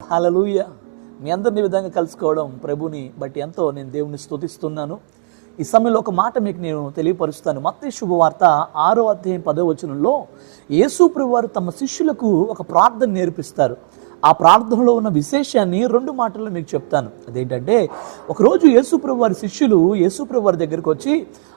హల్లెలూయా. మీ అందరిని ఈ విధంగా కలుసుకోవడం ప్రభుని బట్టి ఎంతో నేను దేవుని స్తుతిస్తున్నాను. ఈ సమయంలో ఒక మాట మీకు నేను తెలియపరుస్తాను. మత్తయి శుభవార్త 6వ అధ్యాయం 10వ వచనంలో యేసు ప్రభువారు తమ శిష్యులకు ఒక ప్రార్థన నేర్పిస్తారు. ఆ ప్రార్థనలో ఉన్న విశేషాన్ని 2 మాటల్లో మీకు చెప్తాను. అదేంటంటే, ఒకరోజు యేసు ప్రభువారి శిష్యులు యేసు ప్రభువారి దగ్గరికి వచ్చి,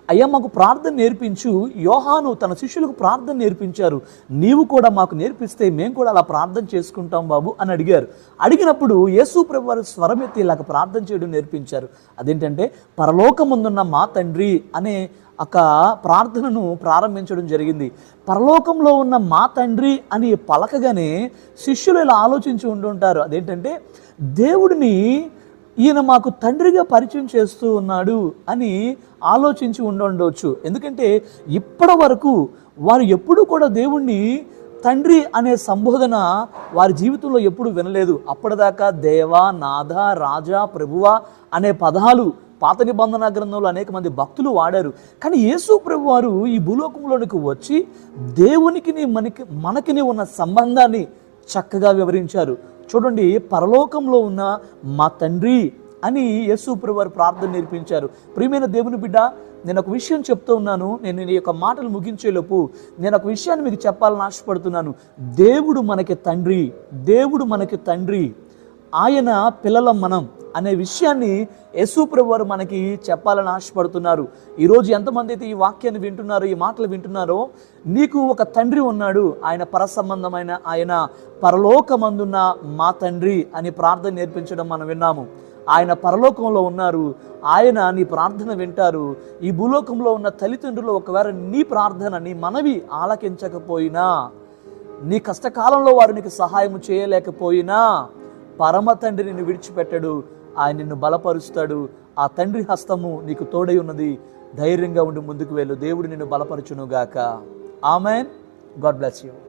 అయ్యా మాకు ప్రార్థన నేర్పించు, యోహాను తన శిష్యులకు ప్రార్థన నేర్పించారు, నీవు కూడా మాకు నేర్పిస్తే మేము కూడా అలా ప్రార్థన చేసుకుంటాం బాబు అని అడిగారు. అడిగినప్పుడు యేసు ప్రభువారు స్వరమెత్తి ఇలాగ ప్రార్థన చేయడం నేర్పించారు. అదేంటంటే, పరలోకమందున్న మా తండ్రి అనే ఒక ప్రార్థనను ప్రారంభించడం జరిగింది. పరలోకంలో ఉన్న మా తండ్రి అని పలకగానే శిష్యులు ఇలా ఆలోచించి ఉంటుంటారు. అదేంటంటే, దేవుడిని ఈయన మాకు తండ్రిగా పరిచయం చేస్తూ ఉన్నాడు అని ఆలోచించి ఉండవచ్చు. ఎందుకంటే ఇప్పటి వరకు వారు ఎప్పుడూ కూడా దేవుణ్ణి తండ్రి అనే సంబోధన వారి జీవితంలో ఎప్పుడు వినలేదు. అప్పటిదాకా దేవా, నాథ, రాజా, ప్రభువా అనే పదాలు పాత నిబంధన గ్రంథంలో అనేక మంది భక్తులు వాడారు. కానీ యేసు ప్రభు వారు ఈ భూలోకంలోనికి వచ్చి దేవునికి మనకిని ఉన్న సంబంధాన్ని చక్కగా వివరించారు. చూడండి, పరలోకంలో ఉన్న మా తండ్రి అని యేసు ప్రభు వారు ప్రార్థన నేర్పించారు. ప్రియమైన దేవుని బిడ్డ, నేను ఒక విషయం చెప్తూ ఉన్నాను. నేను ఈ యొక్క మాటలు ముగించేలోపు నేను ఒక విషయాన్ని మీకు చెప్పాలని ఆశపడుతున్నాను. దేవుడు మనకి తండ్రి, దేవుడు మనకి తండ్రి, ఆయన పిల్లలం మనం అనే విషయాన్ని యేసు ప్రభు వారు మనకి చెప్పాలని ఆశపడుతున్నారు. ఈరోజు ఎంతమంది అయితే ఈ వాక్యాన్ని వింటున్నారో, ఈ మాటలు వింటున్నారో, నీకు ఒక తండ్రి ఉన్నాడు, ఆయన పరసంబంధమైన ఆయన పరలోకమందున్న మా తండ్రి అని ప్రార్థన నేర్పించడం మనం విన్నాము. ఆయన పరలోకంలో ఉన్నారు, ఆయన నీ ప్రార్థన వింటారు. ఈ భూలోకంలో ఉన్న తల్లిదండ్రులు ఒకవేళ నీ ప్రార్థన, నీ మనవి ఆలకించకపోయినా, నీ కష్టకాలంలో వారు నీకు సహాయం చేయలేకపోయినా, పరమ తండ్రి నిన్ను విడిచిపెట్టడు, ఆయన నిన్ను బలపరుస్తాడు. ఆ తండ్రి హస్తము నీకు తోడై ఉన్నది. ధైర్యంగా ఉండి ముందుకు వెళ్ళు. దేవుడు నిన్ను బలపరచును గాక. ఆమెన్. God bless you.